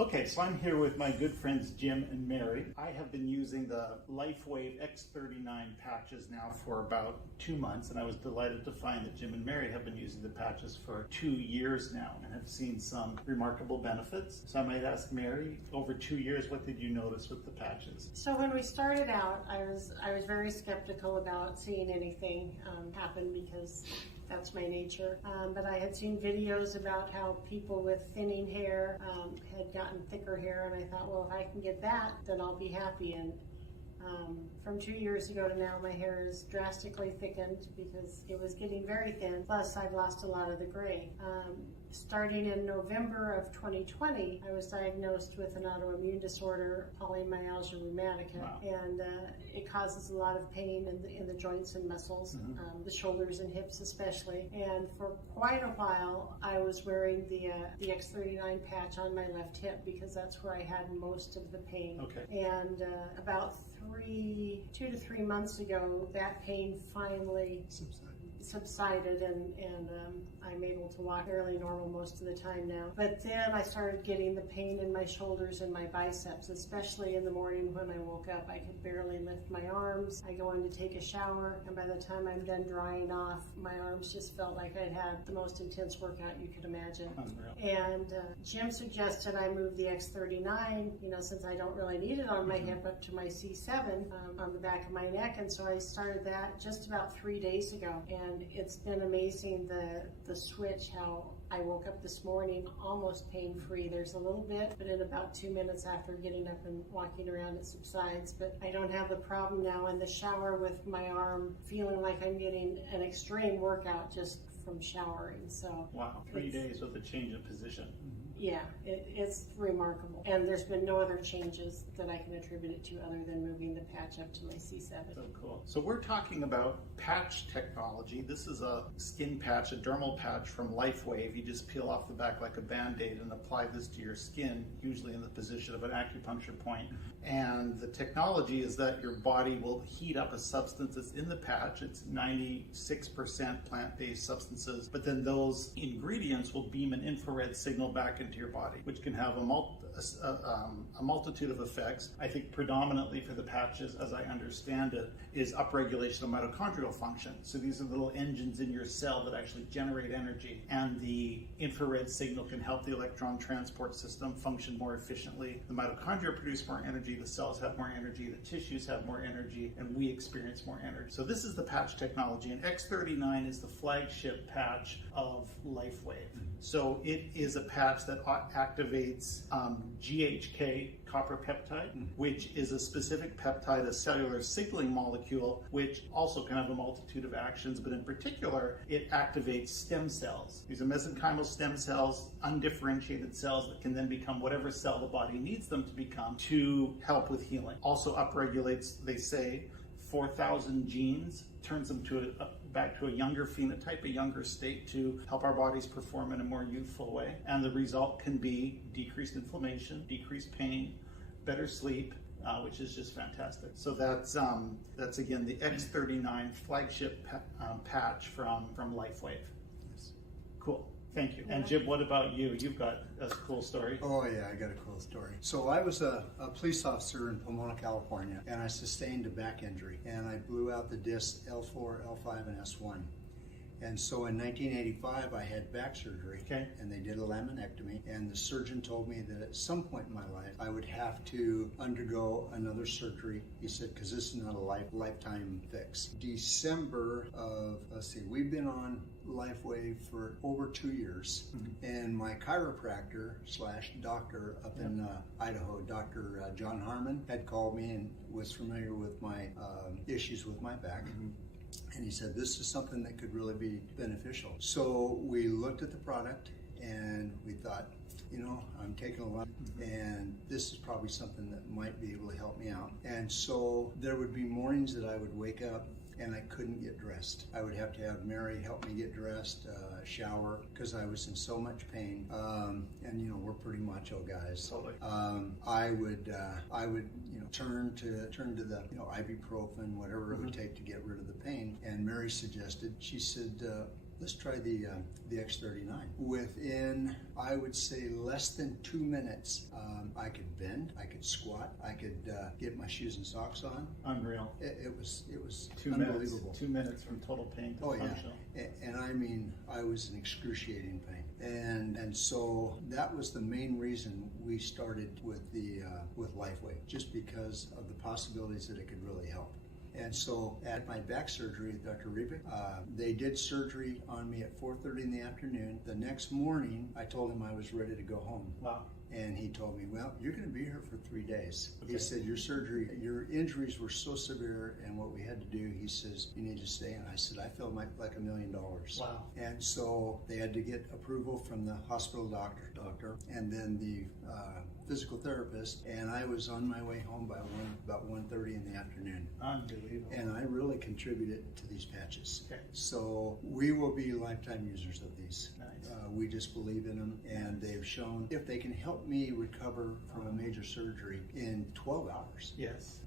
Okay, so I'm here with my good friends Jim and Mary. I have been using the LifeWave X39 patches now for about 2 months, and I was delighted to find that Jim and Mary have been using the patches for 2 years now and have seen some remarkable benefits. So I might ask Mary, over 2 years, what did you notice with the patches? So when we started out, I was very skeptical about seeing anything happen because that's my nature. But I had seen videos about how people with thinning hair had gotten thicker hair, and I thought, well, if I can get that, then I'll be happy. And from 2 years ago to now, my hair is drastically thickened because it was getting very thin. Plus, I've lost a lot of the gray. Starting in November of 2020, I was diagnosed with an autoimmune disorder, polymyalgia rheumatica, wow. and it causes a lot of pain in the joints and muscles, the shoulders and hips especially. And for quite a while, I was wearing the X39 patch on my left hip because that's where I had most of the pain. Okay. And about 2 to 3 months ago, that pain finally subsided, and I'm able to walk fairly normal most of the time now. But then I started getting the pain in my shoulders and my biceps, especially in the morning when I woke up. I could barely lift my arms. I go in to take a shower, and by the time I'm done drying off, my arms just felt like I'd had the most intense workout you could imagine. Unreal. And Jim suggested I move the X39, since I don't really need it on my hip, up to my C7 on the back of my neck. And so I started that just about 3 days ago. And it's been amazing the switch, how I woke up this morning almost pain-free. There's a little bit, but in about 2 minutes after getting up and walking around, it subsides. But I don't have the problem now in the shower with my arm feeling like I'm getting an extreme workout just from showering. So wow, 3 days with a change of position. Yeah, it's remarkable. And there's been no other changes that I can attribute it to other than moving the patch up to my C7. So cool. So we're talking about patch technology. This is a skin patch, a dermal patch from LifeWave. You just peel off the back like a Band-Aid and apply this to your skin, usually in the position of an acupuncture point. And the technology is that your body will heat up a substance that's in the patch. It's 96% plant-based substances, but then those ingredients will beam an infrared signal back into your body, which can have a multitude of effects. I think predominantly for the patches, as I understand it, is upregulation of mitochondrial function. So these are little engines in your cell that actually generate energy, and the infrared signal can help the electron transport system function more efficiently. The mitochondria produce more energy, the cells have more energy, the tissues have more energy, and we experience more energy. So this is the patch technology, and X39 is the flagship patch of LifeWave. So it is a patch that activates GHK, copper peptide, which is a specific peptide, a cellular signaling molecule, which also can have a multitude of actions, but in particular, it activates stem cells. These are mesenchymal stem cells, undifferentiated cells that can then become whatever cell the body needs them to become to help with healing. Also upregulates, they say, 4,000 genes, turns them to back to a younger phenotype, a younger state, to help our bodies perform in a more youthful way. And the result can be decreased inflammation, decreased pain, better sleep, which is just fantastic. So that's again the X39 flagship patch from LifeWave. Yes. Cool. Thank you. And Jim, what about you? You've got a cool story. Oh yeah, I got a cool story. So I was a police officer in Pomona, California, and I sustained a back injury, and I blew out the discs L4, L5, and S1. And so in 1985, I had back surgery, and they did a laminectomy, and the surgeon told me that at some point in my life, I would have to undergo another surgery. He said, because this is not a lifetime fix. December of, we've been on LifeWave for over 2 years, and my chiropractor / doctor up in Idaho, Dr. John Harmon, had called me and was familiar with my issues with my back. And he said, this is something that could really be beneficial. So we looked at the product and we thought, I'm taking a lot, and this is probably something that might be able to help me out. And so there would be mornings that I would wake up and I couldn't get dressed. I would have to have Mary help me get dressed, shower, because I was in so much pain. And we're pretty macho guys. Totally. I would turn to the ibuprofen, whatever it would take to get rid of the pain. And Mary suggested, she said, let's try the X39. Within, I would say, less than 2 minutes, I could bend, I could squat, I could get my shoes and socks on. Unreal. It was 2 unbelievable. minutes. 2 minutes from total pain to functional. Yeah. And I mean, I was in excruciating pain. And so that was the main reason we started with with LifeWave, just because of the possibilities that it could really help. And so at my back surgery at Dr. Riebig, they did surgery on me at 4:30 in the afternoon. The next morning, I told him I was ready to go home. Wow. And he told me, well, you're going to be here for 3 days. Okay. He said, your injuries were so severe, and what we had to do, he says, you need to stay. And I said, I felt like $1 million. Wow. And so they had to get approval from the hospital doctor, and then the physical therapist, and I was on my way home by about 1:30 in the afternoon. Unbelievable. And I really contributed to these patches. Okay. So we will be lifetime users of these. Nice. We just believe in them, and they've shown if they can help me recover from a major surgery in 12 hours. Yes.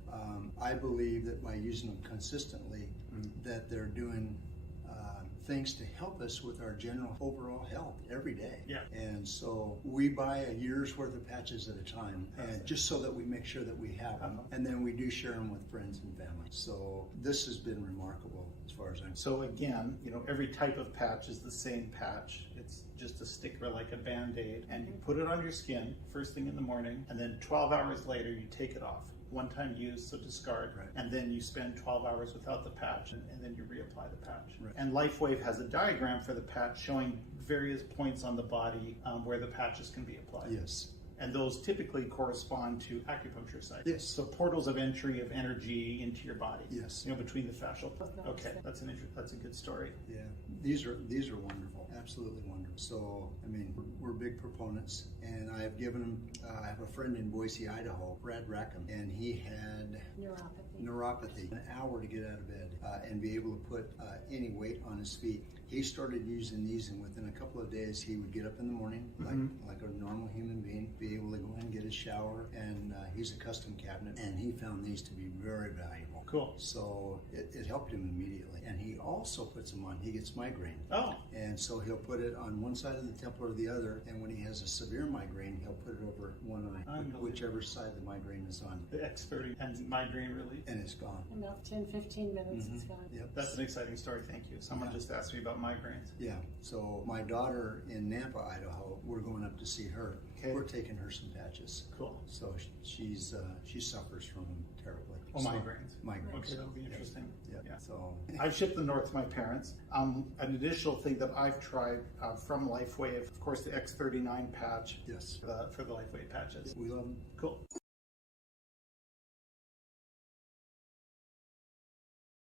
I believe that by using them consistently, that they're doing things to help us with our general overall health every day. Yeah. And so we buy a year's worth of patches at a time, and just so that we make sure that we have them, and then we do share them with friends and family. So this has been remarkable as far as I'm. So again, every type of patch is the same patch. It's just a sticker like a Band-Aid, and you put it on your skin first thing in the morning, and then 12 hours later you take it off. One-time use, so discard, Right. and then you spend 12 hours without the patch, and then you reapply the patch. Right. And LifeWave has a diagram for the patch showing various points on the body where the patches can be applied. Yes. And those typically correspond to acupuncture sites. Yes. So portals of entry of energy into your body. Yes. Between the fascial. Nice. Okay, that's a good story. Yeah, these are wonderful, absolutely wonderful. So, I mean, we're big proponents, and I have given them. I have a friend in Boise, Idaho, Brad Rackham, and he had neuropathy, an hour to get out of bed and be able to put any weight on his feet. He started using these, and within a couple of days, he would get up in the morning like a normal human being, be able to go in and get his shower, and he's a custom cabinet, and he found these to be very valuable. Cool. So it helped him immediately, and he also puts them on. He gets migraine. Oh. And so he'll put it on one side of the temple or the other, and when he has a severe migraine, he'll put it over one eye, whichever side the migraine is on. The X30 and migraine relief. And it's gone. In about 10-15 minutes, it's gone. Yep. That's an exciting story. Thank you. Someone just asked me about migraines. Yeah. So my daughter in Nampa, Idaho, we're going up to see her. Okay. We're taking her some patches. Cool. So she suffers from them terribly. Oh, So, migraines. Migraines. Okay, that'll be interesting. Yeah. So I've shipped them north to my parents. An additional thing that I've tried from LifeWave, of course, the X39 patch. Yes. For the LifeWave patches. We love them. Cool.